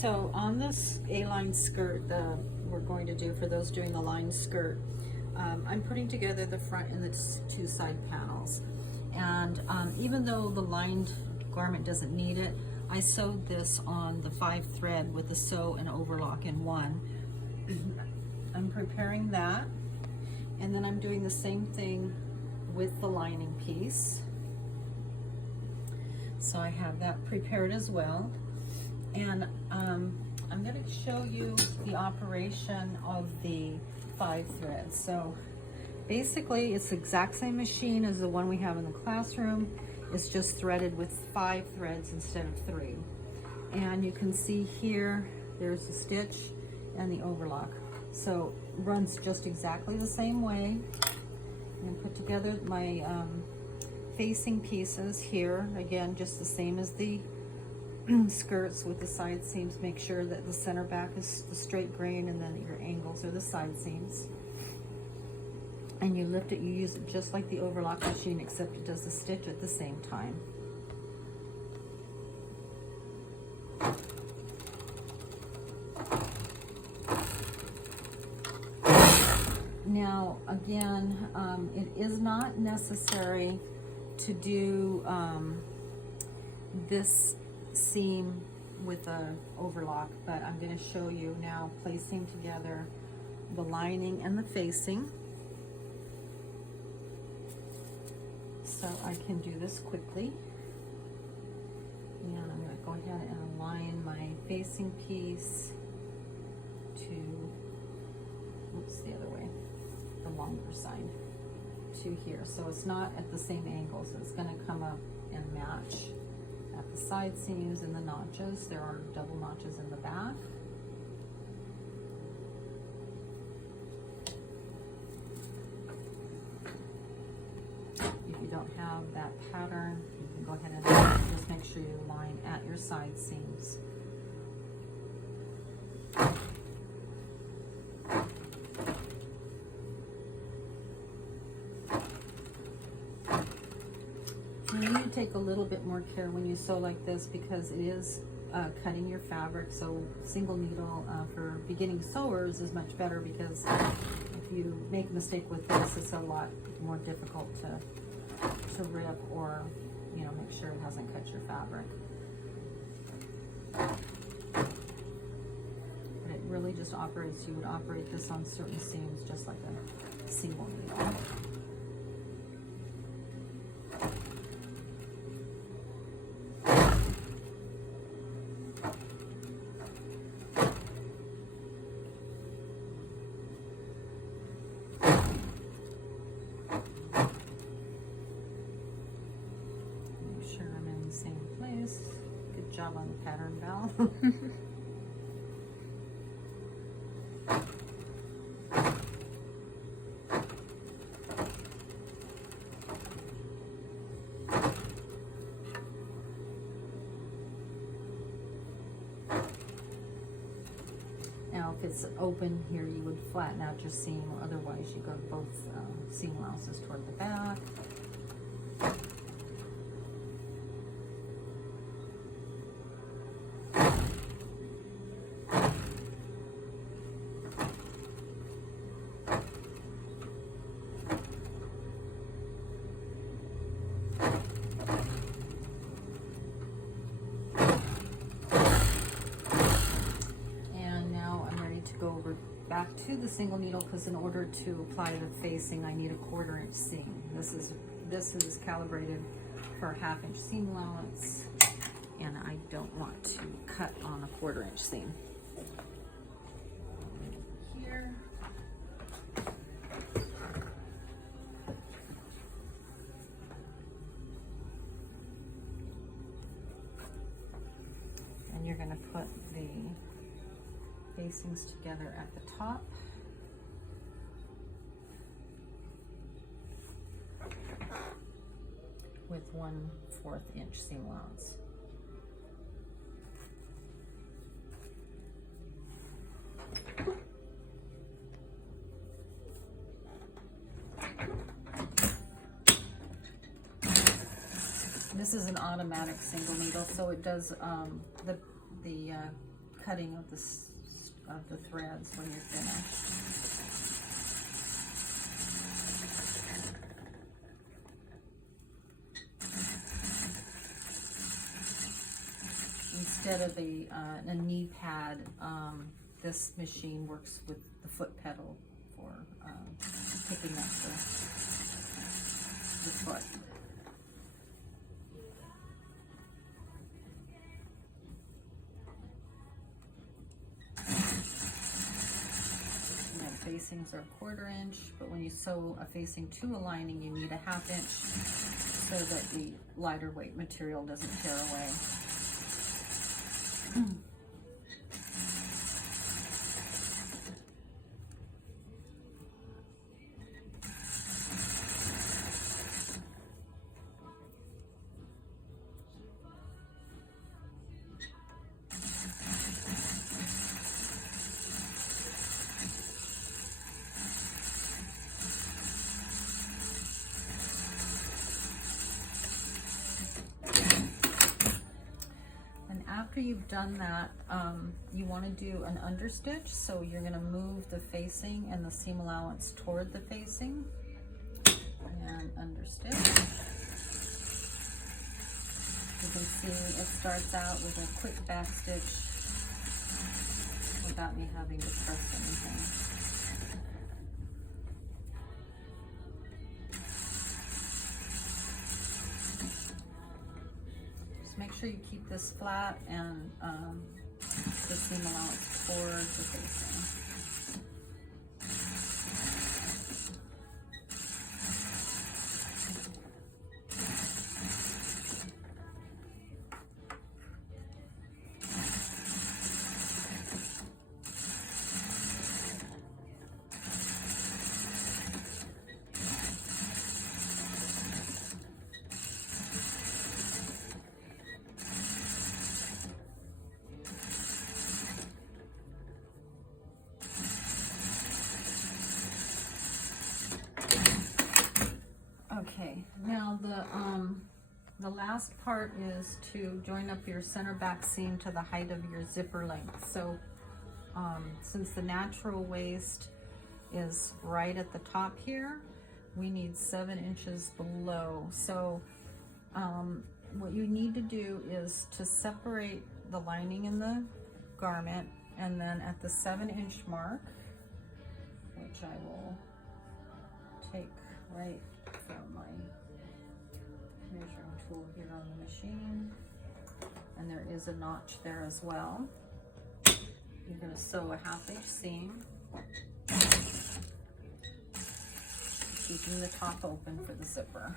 So on this A-line skirt that we're going to do for those doing the line skirt, I'm putting together the front and the two side panels. And even though the lined garment doesn't need it, I sewed this on the 5 thread with the sew and overlock in one. I'm preparing that, and then I'm doing the same thing with the lining piece. So I have that prepared as well. And I'm going to show you the operation of the 5 threads. So basically it's the exact same machine as the one we have in the classroom. It's just threaded with 5 threads instead of 3. And you can see here, there's the stitch and the overlock. So it runs just exactly the same way. I'm going to put together my facing pieces here. Again, just the same as the skirts with the side seams. Make sure that the center back is the straight grain and then your angles are the side seams. And you lift it, you use it just like the overlock machine, except it does the stitch at the same time. Now, again, it is not necessary to do this seam with a overlock, but I'm going to show you now placing together the lining and the facing. So I can do this quickly. And I'm going to go ahead and align my facing piece to, oops, the other way, the longer side to here. So it's not at the same angles. It's going to come up and match at the side seams and the notches. There are double notches in the back. If you don't have that pattern, you can go ahead and just make sure you line at your side seams. You need to take a little bit more care when you sew like this because it is cutting your fabric. So single needle for beginning sewers is much better, because if you make a mistake with this, it's a lot more difficult to rip or, you know, make sure it hasn't cut your fabric. But it really just operates, you would operate this on certain seams just like a single needle. Same place. Good job on the pattern, Val. Now, if it's open here, you would flatten out your seam. Otherwise, you go both seam allowances toward the back. Go over back to the single needle, because in order to apply the facing, I need a 1/4 inch seam. This is calibrated for 1/2 inch seam allowance, and I don't want to cut on a 1/4 inch seam. Here. And you're going to put the facings together at the top. With 1/4 inch seam allowance. This is an automatic single needle, so it does the cutting of the threads when you're finished. Instead of a knee pad, this machine works with the foot pedal for picking up the foot. And facings are 1/4 inch, but when you sew a facing to a lining, you need a 1/2 inch so that the lighter weight material doesn't tear away. After you've done that, you want to do an understitch, so you're going to move the facing and the seam allowance toward the facing and understitch. You can see it starts out with a quick back stitch without me having to press anything. Make sure you keep this flat and the seam allowance toward the facing. Okay, now the last part is to join up your center back seam to the height of your zipper length. So since the natural waist is right at the top here, we need 7 inches below. So what you need to do is to separate the lining in the garment, and then at the 7-inch mark, which I will take right from my measuring tool here on the machine, and there is a notch there as well. You're going to sew a 1/2 inch seam, keeping the top open for the zipper.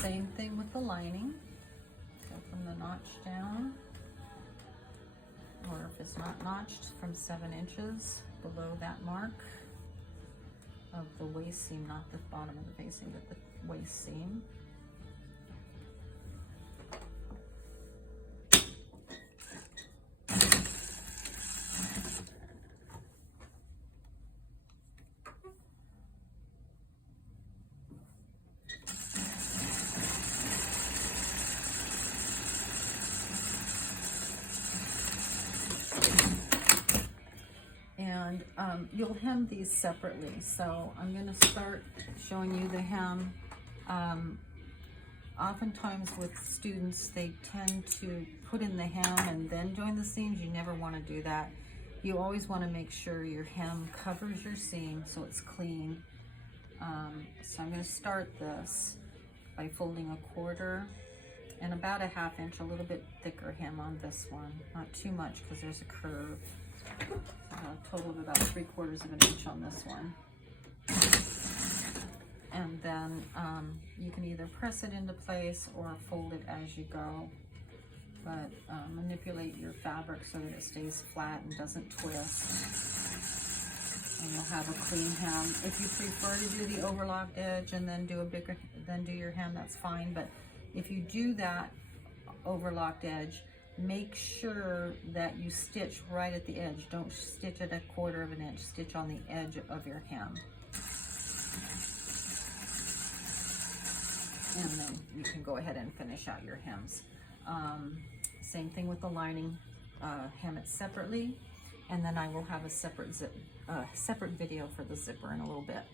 Same thing with the lining. Go from the notch down, or if it's not notched, from 7 inches below that mark of the waist seam, not the bottom of the facing, but the waist seam. And you'll hem these separately. So I'm going to start showing you the hem. Oftentimes with students, they tend to put in the hem and then join the seams. You never want to do that. You always want to make sure your hem covers your seam so it's clean. So I'm going to start this by folding 1/4 and about a 1/2 inch, a little bit thicker hem on this one. Not too much because there's a curve. A total of about 3/4 of an inch on this one. And then you can either press it into place or fold it as you go. But manipulate your fabric so that it stays flat and doesn't twist. And you'll have a clean hem. If you prefer to do the overlocked edge and then do your hem, that's fine. But if you do that overlocked edge, make sure that you stitch right at the edge. Don't stitch at 1/4 of an inch, stitch on the edge of your hem. And then you can go ahead and finish out your hems. Same thing with the lining, hem it separately, and then I will have a separate video for the zipper in a little bit.